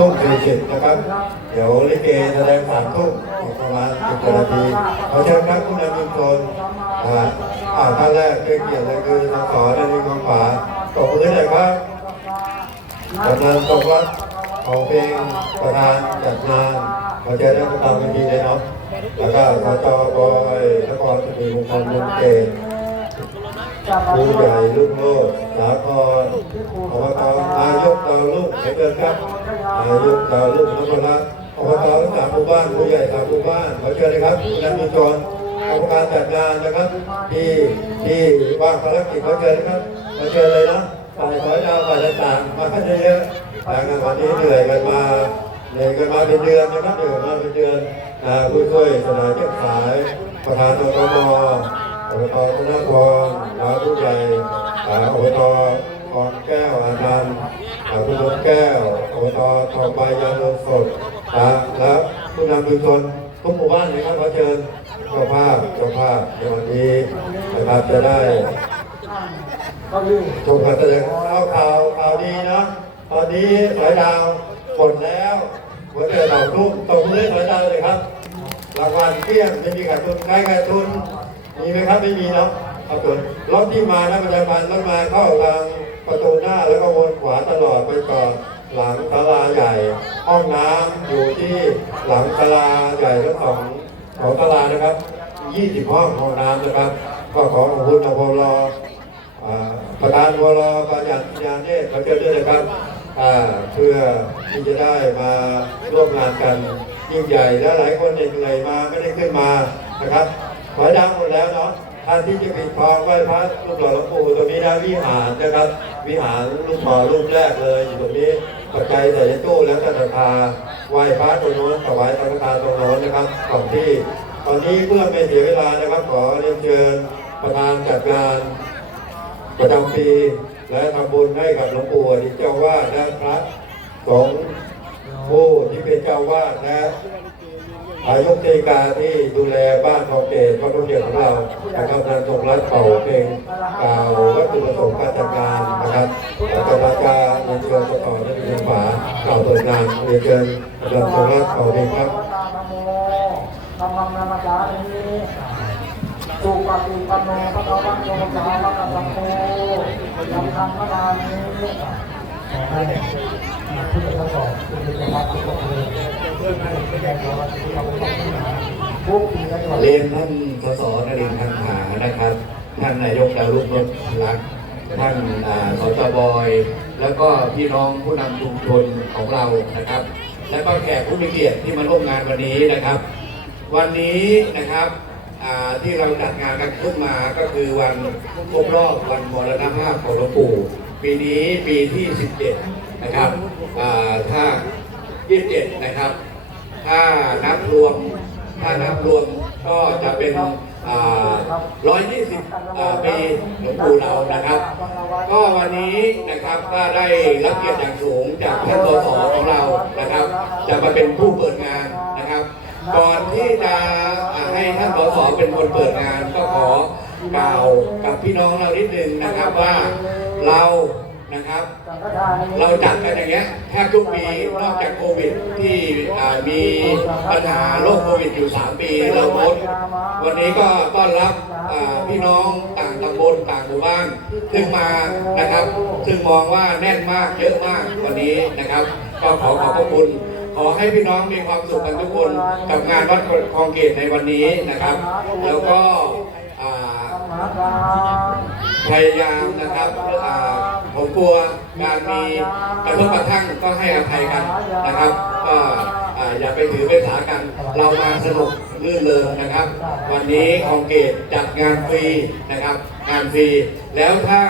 ทุ่มสี่สิบนะครับ เดี๋ยวลิเกแสดงสามทุ่มประมาณสิบกว่านาทีขอเชิญครับผู้นำชุมชนอ่าอ่าท่านแรกเป็นเกียรติเลยคือทางสอนในนิคมฝาตบมือหน่อยครับกำนันตกวัดของเพลงประธานจัดงานขอเชิญได้ประธานเวทีเลยเนาะแล้วก็สจบอยนครศรีมงคลมืองเกต ผู้ใหญ่ลูกโลกสาครอบตนายกดาลูกให้เกิดครับนายกดาลูกนพรัตน์อบตทั้งสามหมู่บ้านผู้ใหญ่สามหมู่บ้านขอเชิญเลยครับคุณนันทุชนกรรมการจัดงานนะครับ ที่ที่ว่างภารกิจขอเชิญนะครับขอเชิญเลยนะฝ่ายสอยดาวฝ่ายต่างๆมากันเยอะๆแต่งานวันนี้เหนื่อยกันมาเหนื่อยกันมาเป็นเดือนนะครับเหนื่อยมาเป็นเดือนอ่าผู้ช่วยสนานเจ้าขายประธานอตม อบตธนพรหาผู้ใหญ่อบตคอนแก้วอานันต์หาผู้นแก้วอบตทองใบยางลสดนะและผู้นำชุมชนทุกหมู่บ้านเลยครับขอเชิญเจ้าภาพเจ้าภาพในวันนี้นะครับจะได้ชมการแสดงเอาข่าวข่าวดีนะตอนนี้สายดาวหมดแล้วหัวใจดาวรุ่งตรงเลยสายดาวเลยครับรางวัลเปี้ยงไม่มีขาดทุนใครขาดทุน มีไหมครับไม่มีนะขาดทุนรถที่มานะประชาชนรถมาเข้าทางประตูหน้าแล้วก็วนขวาตลอดไปก่อนหลังศาลาใหญ่ ห้องน้ำอยู่ที่หลังศาลาใหญ่ทั้งสองสองศาลานะครับ 20 ห้องห้องน้ำนะครับ ก็ขอขอบคุณอพลอ่าประธานวรประหยัดยาเนตรเขาเชิญด้วยนะครับเพื่อที่จะได้มาร่วมงานกันยิ่งใหญ่และหลายคนเหนื่อยมาไม่ได้ขึ้นมานะครับ ขอดังหมดแล้วเนาะท่านที่จะปิดทองไหว้พระรูปหล่อหลวงปู่ตรงนี้นะวิหารนะครับ วิหารรูปหล่อรูปแรกเลยอยู่ตรงนี้ปัจจัยใส่ในตู้แล้วก็ศรัทาไหว้พระตรงโน้นถวายสังฆทานตรงโน้นนะครับก่อนที่ ตอนนี้เพื่อไม่เสียเวลานะครับ ขอเรียนเชิญประธานจัดงานประจำปีและทำบุญให้กับหลวงปู่อดีตเจ้าวาดและพระสงฆ์ผู้ที่เป็นเจ้าวาดและายุเทกาที่ดูแลบ้านทองเกตพระพุทธเจ้าของเรานะครับนางทรงรัตเป่าเพลงกล่าววัตถุประสงค์การจัดงานนะครับแล้วก็ราชาเรียนเชิญต่อท่านผู้ฝากล่าวเปิดงานเรียนเชิญนางทรงรัตเป่าเพลงครับธรรมังนามาจาริสุปฏิปันโนพระวัตโตสาวกสังโฆยังทำพระนามิทุกปีและจังหวัด เรียนท่านสสนรินทร์คันหานะครับ ท่านนายกดารุกรถลักท่านสจบอย แล้วก็พี่น้องผู้นำชุมชนของเรานะครับ แล้วก็แขกผู้มีเกียรติที่มาร่วมงานวันนี้นะครับ วันนี้นะครับที่เราจัดงานกันขึ้นมาก็คือวันครบรอบวันมรณภาพของหลวงปู่ปีนี้ปีที่ 17 นะครับอ่าถ้า 27 นะครับ ถ้านับรวม ถ้านับรวมก็จะเป็นร้อยยี่สิบปีหลวงปู่เรานะครับ ก็วันนี้นะครับก็ได้รับเกียรติอย่างสูงจากท่านสสของเรานะครับ จะมาเป็นผู้เปิดงานนะครับ ก่อนที่จะให้ท่านสสเป็นคนเปิดงานก็ขอกล่าวกับพี่น้องเรานิดนึงนะครับว่าเรา นะครับสังฆทานนี้เราจัดกันอย่างเงี้ยแทบทุกปีนอกจากโควิดที่มีปัญหาโรคโควิดอยู่ 3 ปีเราลดวันนี้ก็ต้อนรับพี่น้องต่างตำบลต่างหมู่บ้านซึ่งมานะครับ ซึ่งมองว่าแน่นมากเยอะมากวันนี้นะครับ ก็ขอขอบพระคุณขอให้พี่น้องมีความสุขกันทุกคนกับงานวัดคลองเกตในวันนี้นะครับ แล้วก็พยายามนะครับ ผมกลัวการมีกระทบกระทั่งก็ให้อภัยกันนะครับก็อย่าไปถือไปสากัน เรามาสนุกลื่นเริงนะครับ วันนี้คองเกตจัดงานฟรีนะครับ งานฟรี แล้วถ้า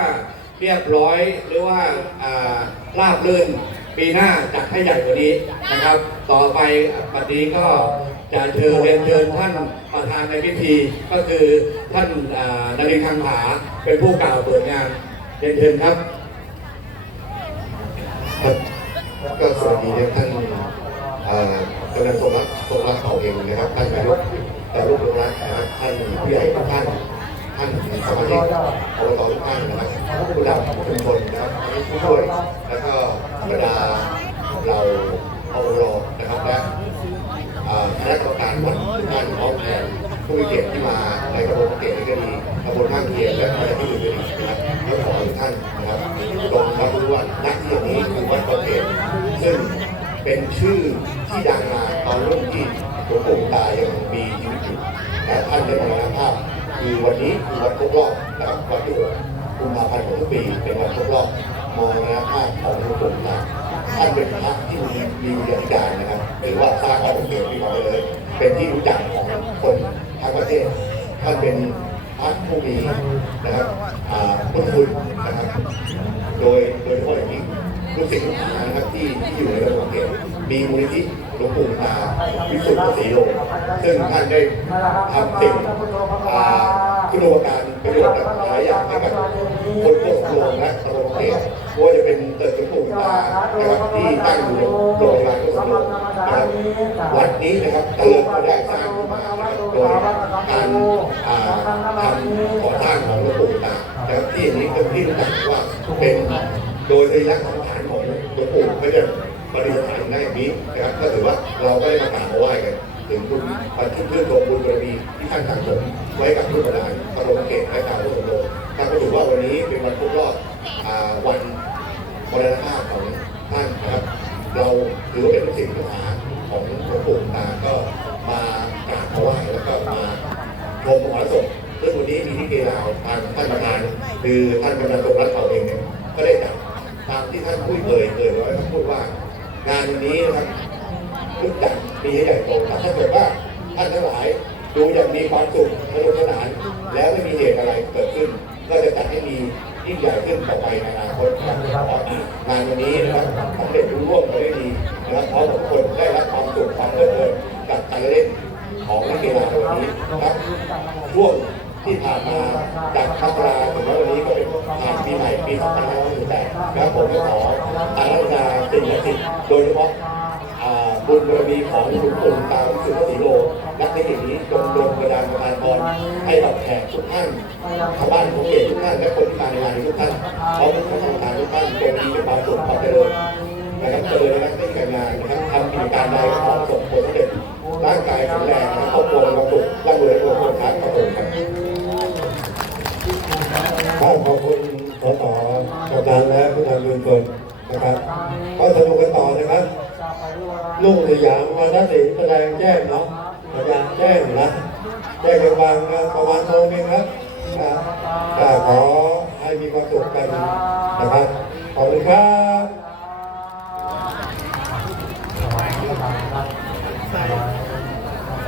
เรียบร้อยหรือว่าอ่าราบรื่นปีหน้าจัดให้ใหญ่กว่านี้นะครับ ต่อไปปัจจุบันก็จะเชิญเรียนเชิญท่านประธานในพิธี ก็คือท่านอ่านรินทร์คังผาเป็นผู้กล่าวเปิดงานเรียนเชิญครับ ราะนั้นพวกรักพรงรักเขาเองนะครับท่านนายกแต่ลูกพวกรักนะครับท่านผู้ใหญ่ทุกท่านท่านสมาชิกอบตทุกท่านนะครับผู้นำชุมชนนะครับผู้ช่วยแล้วก็บรรดาเราเอบรนะครับและคณะกรรมการวัดงานของแทนผู้มีเกียรติที่มาในกระบวนการนี้ก็ดีกระบวนการเกียรติและมาจากที่อื่นก็ดีนะครับก็ขอทุกท่านนะครับลงรับรู้ว่าณที่นี้คือวัดประเกศซึ่งเป็นชื่อที่ดังมา ตอนรุ่นที่หลวงปู่ตายังมีชีวิตอยู่และท่านได้มรณภาพคือวันนี้คือวันครบรอบนะครับวันที่หกกุมภาพันธ์ของทุกปีเป็นวันครบรอบมรณภาพของหลวงปู่ตาท่านเป็นพระที่มีมีวิญญาธิการนะครับหรือว่าสร้างวัดเกิดที่มาเลย เป็นที่รู้จักของคนทั้งประเทศท่านเป็นพระผู้มีนะครับอ่าต้นทุนนะครับ โดยโดยเฉพาะอย่างยิ่งลูกศิษย์ลูกหานะครับที่ที่อยู่ในระบบเกตมีมูลนิธิ ลวงปู่ตาวิสุทธิศรีโลซึ่งท่านได้ทำสิ่งอ่าคุณูการประโยชน์หลายอย่างให้กับคนพวกโลกและระบบเกตไม่ว่าจะเป็นเติร์ดหลวงปู่ตานะครับที่ตั้งอยู่โรงพยาบาลทุกโลนะครับวัดนี้นะครับเริ่มมาได้สร้างขึ้นมาโดยการอ่าทำก่อสร้างของหลวงปู่ตานะครับที่นี้เป็ที่รู้จักว่าเป็นโดยระยะสังขารของหลวงปู่ก็จะ ปฏิสถานอยู่ในอย่างนี้นะครับก็ถือว่าเราก็ได้มากราบมาไหว้กันถึงคุณบันทึกเรื่องรวมบุญบารมีที่ท่านสั่งสมไว้กับลูกหลานพระบรมเกศและตามพระสมโภชท่านก็ถือว่าวันนี้เป็นวันครบรอบวันมรณภาพของท่านนะครับ เราถือว่าเป็นลูกศิษย์ลูกหาของหลวงปู่ตาก็มากราบมาไหว้แล้วก็มาชมมหรสพซึ่งวันนี้มีที่เกลาวทางท่านประธานคือท่านกำนันตรงรัฐเขาเองเนี่ยก็ได้จัดตามที่ท่านพูดเอ่ยเอ่ยไว้ท่านพูดว่า งานวันนี้นะครับทุกจัดมีให้ใหญ่โตถ้าเกิดว่าท่านทั้งหลายดูอย่างมีความสุขสนุกสนาน แล้วไม่มีเหตุอะไรเกิดขึ้น ก็จะจัดให้มียิ่งใหญ่ขึ้นต่อไปในอนาคตครับงานวันนี้นะครับสำเร็จรุ่ร่วงไปได้ดีนะครับเพราะทุกคนได้รับความสุขความเพลิดเพลินกับการเล่นของนักกีฬาในวันนี้นะครับช่วงที่ผ่านมาจากมกราถึงวันนี้ก็เป็น ปีใหม่ปี2568นะครับผมขออาราธนาสิ่งศักดิ์สิทธิ์โดยเฉพาะบุญบารมีของหลวงปู่ตาสุสีโลนักเทคนิคนี้จงโดนกระดานประธานพรให้กับแขกทุกท่านชาวบ้านของเขตทุกท่านและคนที่มาในงานทุกท่านขอมทั้งทางการทุกท่าน ยามมาทัศน์แสดงแจ้งเนาะแสดงแจ้งนะแจ้งกำลังประมาณโมงนึงครับก็ขอให้มีความสุขกันนะครับขอบคุณครับ